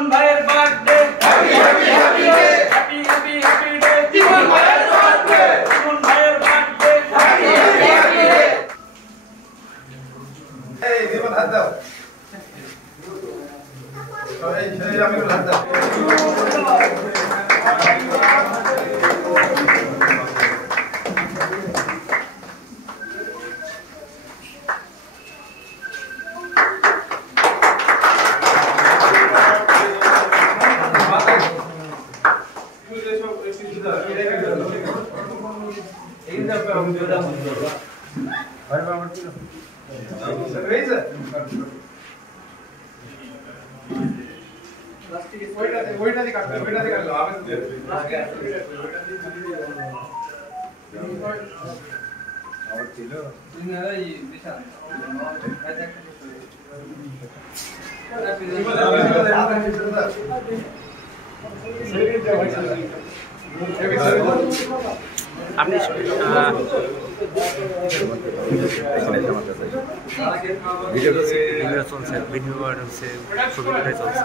জীবন ভাইয়ের birthday happy happy happy day happy happy happy day Jibon ভাইয়ের birthday Jibon ভাইয়ের birthday happy happy happy day এই জীবন হাত দাও এই আমি হাত দাও আপনি ভিডিও চলছে ছবি চলছে